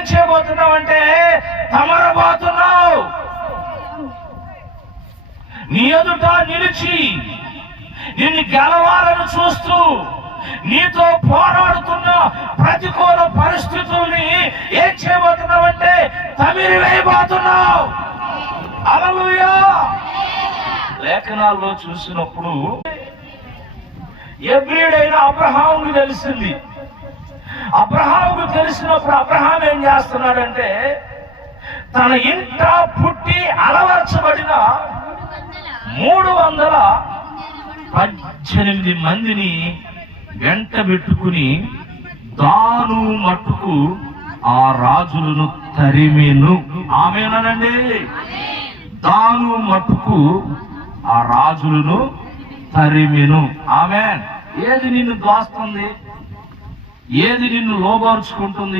నీవేం చేయబోతున్నావు అంటే తమరబోతున్నావు. నీ ఎదుట నిలిచి నిన్ను గెలవాలని చూస్తూ నీతో పోరాడుతున్న ప్రతికూల పరిస్థితుల్ని ఏం చేయబోతున్నావంటే తమిరి వేయబోతున్నావు. హల్లెలూయా. లేఖనాల్లో చూసినప్పుడు ఎవ్రీడైన అబ్రహాముకు తెలిసింది. అబ్రహాముకు తెలిసినప్పుడు అబ్రహాం ఏం చేస్తున్నాడంటే తన ఇంట పుట్టి అలవర్చబడిన 318 మందిని వెంట పెట్టుకుని దాను మట్టుకు ఆ రాజులను తరిమేను. ఆమేనండి. దాను మట్టుకు ఆ రాజులను తరిమేను. ఆమేన్. ఏది నిన్ను దోస్తుంది? ఏది నిన్ను లోబరుచుకుంటుంది?